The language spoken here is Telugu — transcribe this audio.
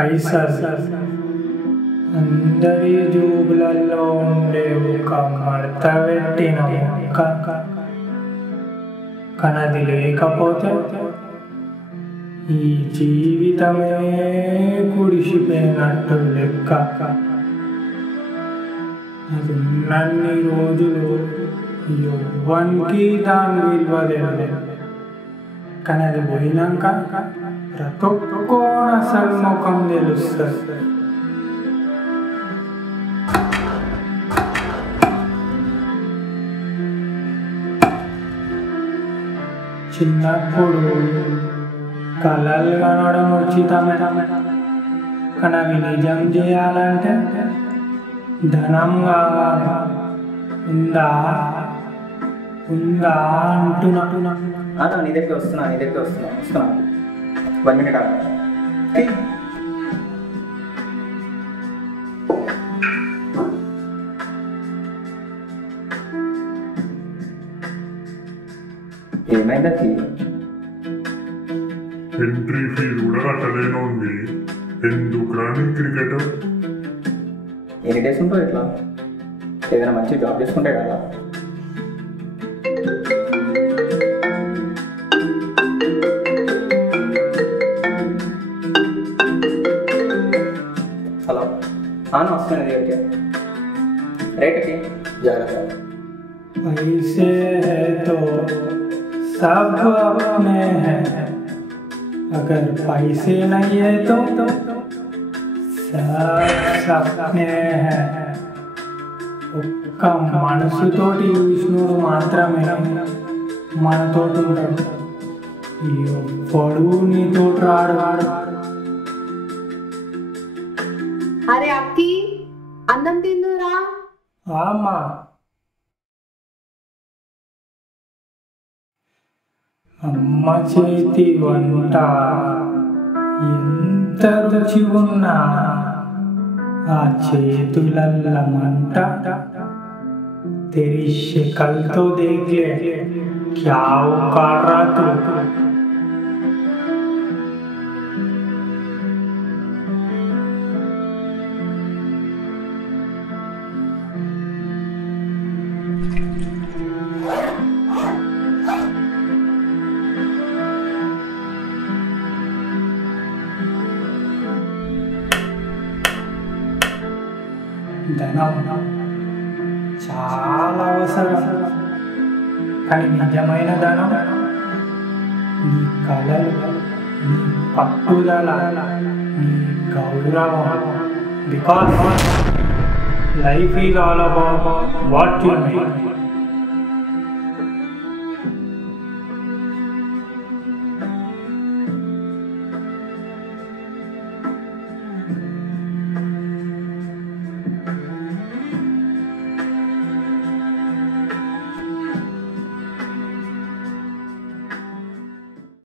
పైసలు అందరి జూబులలో ఉండే ఒక మడత పెట్టిన మొక్క, కనది లేకపోతే ఈ జీవితమే కుడిసిపోయినట్టు లెక్క. అది ఉన్నన్ని రోజులు ఎవ్వనికి దాని విలువ తెలియదు, కానీ అది పోయినాక ప్రతి ఒక్కరు అసలు ముఖం తెలుస్తుంది. చిన్నప్పుడు కళలు కనడం ఉచితమే, కానీ అవి నిజం చేయాలంటే ధనం కావాలి. ఉందా ఉందా అంటున్నా. నీ దగ్గర వస్తున్నా 1 minute ఏమైందకి? ఎంట్రీ ఫీజు కూడా కట్టలేను ఉంది. ఎందుకు రాని క్రికెట్ ఎన్ని డేస్ ఉంటావు ఇట్లా? ఏదైనా మంచి జాబ్ చేసుకుంటే కదా. హలో వస్తున్నాను దగ్గరికి. రేట్కి జాగ్రత్త. पैसे है तो सब अपने हैं, अगर पैसे नहीं है तो सब सपने हैं. ఒక్క మనసుతోటి విష్ణుడు మాత్రమే మనతోటి ఉంటాడు. ఎవ్వడు నీతోటి రాడు. అరే అక్కి, అన్నం తిందురా. అమ్మా, అమ్మ చేతి వంట ఎంత రుచి ఉన్నా ఆ చేతులల్ల మంట. तेरी शक्ल तो देख ले, क्या उखाड़ रहा तू. ధనం చాలా అవసరం, కానీ నిజమైన ధనం నీ కళలు, నీ పట్టుదల, నీ గౌరవం. Because life is all about what you make.